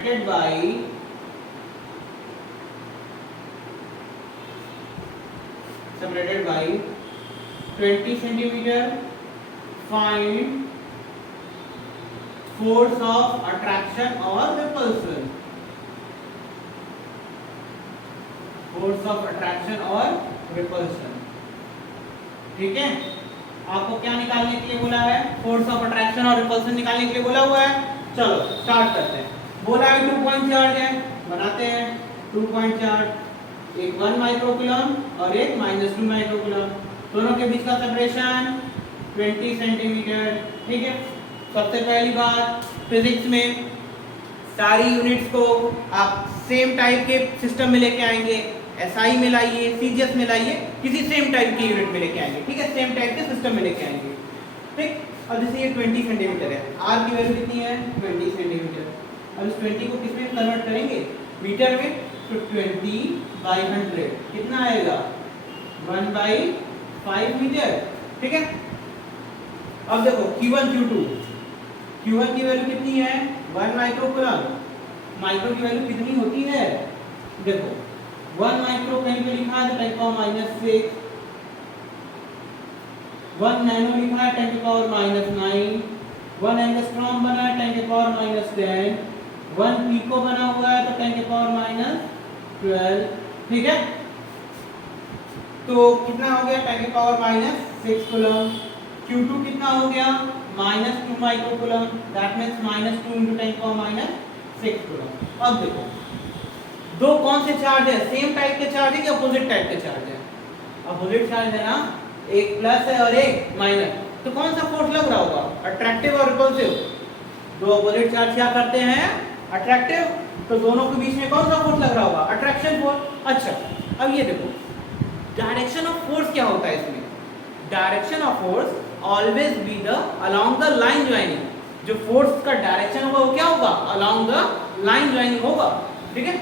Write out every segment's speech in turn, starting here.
by separated by 20 centimeter, find force of attraction or repulsion. Force of attraction और repulsion. ठीक है, आपको क्या निकालने के लिए बोला है? फोर्स ऑफ अट्रैक्शन और रिपल्शन निकालने के लिए बोला हुआ है. चलो स्टार्ट करते हैं. बोला है 2 पॉइंट चार्ज है, बनाते हैं. 2 पॉइंट चार्ज, एक 1 माइक्रोकूलम और एक -2 माइक्रोकूलम. दोनों के बीच का सेपरेशन 20 सेंटीमीटर. ठीक है, सबसे पहली बात, फिजिक्स में सारी यूनिट्स को आप सेम टाइप के सिस्टम में लेके आएंगे. एसआई में लाइए, सीजीएस में लाइए, किसी सेम टाइप की यूनिट में लेके आएंगे. ठीक है, सेम टाइप के सिस्टम में लेके आएंगे. ठीक, अब जैसे ये 20 सेंटीमीटर है, आर की वैल्यू कितनी है? 20 सेंटीमीटर. अब इस 20 को किस में कन्वर्ट करेंगे? मीटर में. तो 20/100 कितना आएगा? 1/5 मीटर. ठीक है, अब देखो Q1 Q2. Q1 की वैल्यू कितनी है? 1 माइक्रोकूलम. माइक्रो की वैल्यू कितनी होती है? देखो 1 माइक्रो कहीं पे लिखा है 10⁻⁶. 1 नैनो लिखा है 10⁻⁹. 1 एंगस्ट्रॉम बना है 10⁻⁻10. 1 पिको बना हुआ है तो 10⁻12. ठीक है, तो कितना हो गया? 10⁻⁶ कूलम. Q2 कितना हो गया? -2 माइक्रोकूलम. That means -2 × 10⁻⁶ coulomb. अब देखो दो कौन से चार्ज है? सेम टाइप के चार्ज है कि अपोजिट टाइप के चार्ज है? अपोजिट चार्ज है ना, एक प्लस है और एक माइनस. तो कौन सा फोर्स लग रहा होगा? अट्रैक्टिव और रिपल्सिव. दो अपोजिट चार्ज क्या करते हैं? अट्रैक्टिव. तो दोनों के बीच में कौन सा फोर्स लग रहा होगा? Attraction force. अच्छा, अब ये देखो डायरेक्शन ऑफ फोर्स क्या होता है इसमें? Direction of force always be the along the line joining. जो फोर्स का डायरेक्शन होगा वो क्या होगा? अलोंग द लाइन ज्वाइनिंग होगा. ठीक है,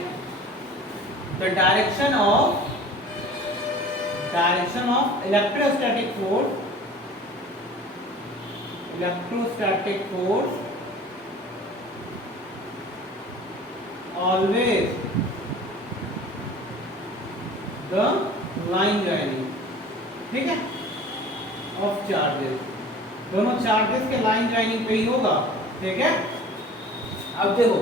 the direction of electrostatic force always the line joining. ठीक है, of charges. दोनों चार्जेस के लाइन ज्वाइनिंग पे ही होगा. ठीक है, अब देखो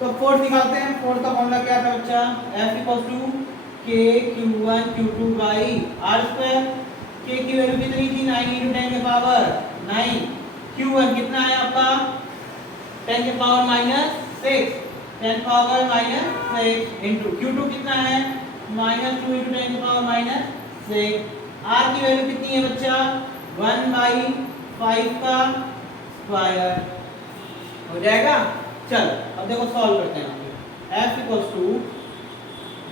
तो फोर्स निकालते हैं. फोर्स का फॉर्मूला क्या था बच्चा? F = KQ1 Q2/r². K की वैल्यू कितनी थी? 9 × 10⁻⁹. Q1 कितना है आपका? 10⁻⁻6. 10⁻⁻6 into Q2 कितना है? -2 × 10⁻⁻6. R की वैल्यू कितनी है बच्चा? 1/5 का स्क्वायर. हो जाएगा. चल अब देखो सॉल्व करते हैं. F =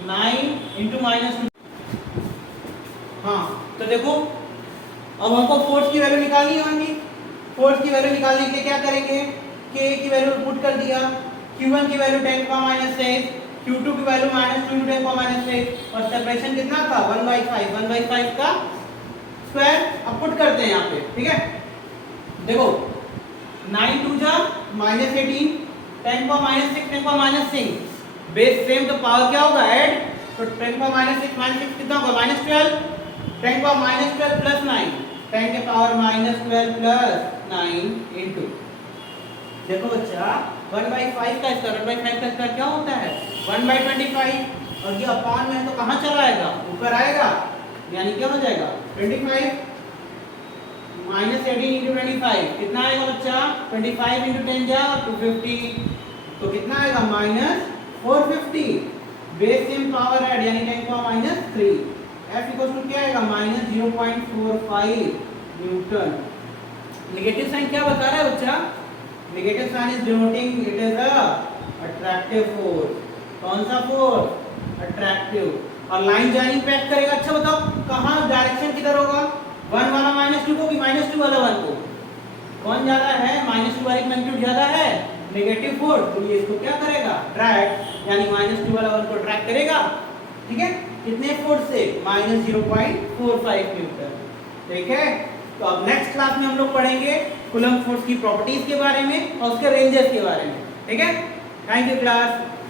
9 × -2. हाँ, तो देखो अब हमको फोर्स की वैल्यू निकालनी होगी. फोर्स की वैल्यू निकालने के लिए क्या करेंगे? K की वैल्यू पुट कर दिया. Q1 की वैल्यू 10⁻⁶. Q2 की वैल्यू -2 × 10⁻⁶. और सेपरेशन कितना था? 1/5. 1/5 का स्क्वायर. अब पुट करते हैं यहाँ पे. ठीक है, देखो 9 2 जा -18. 10⁻⁶ 10⁻⁶. बेस सेम तो पावर क्या होगा? ऐड. तो 10⁻⁶ -6 कितना होगा? -12. 10⁻⁻12 + 9. 10⁻⁻12 + 9 इनटू. देखो बच्चा 1/5 का स्क्वायर. 1/5 का स्क्वायर क्या होता है? 1/25. और ये अपॉन में तो कहाँ चला आएगा? ऊपर आएगा. यानी क्या हो जाएगा? 25 -18 × 25 कितना आएगा बच्चा? 25 × 10 जा 250. तो कितना आएगा? -450. बेस सेम पावर ऐड यानी 10⁻³ F = क्या आएगा? -0.45 न्यूटन. नेगेटिव साइन क्या बता रहा है बच्चा? Negative sign is denoting it is a attractive force. कौन सा फोर्स? अट्रैक्टिव. और लाइन ज्वाइनिंग पे एक्ट करेगा. अच्छा बताओ कहाँ डायरेक्शन किधर होगा? 1 वाला -2 को कि -2 वाला 1 को? कौन ज्यादा है? -2 वाली मैग्नीट्यूड ज्यादा है. Negative force. तो ये इसको क्या करेगा? ट्रैक. यानी -2 वाला 1 को ट्रैक करेगा. ठीक है, कितने फोर्स से? -0.45 न्यूटन. ठीक है, तो अब नेक्स्ट क्लास में हम लोग पढ़ेंगे कूलम्ब फोर्स की प्रॉपर्टीज के बारे में और उसके रेंजेस के बारे में. ठीक है. Thank you class.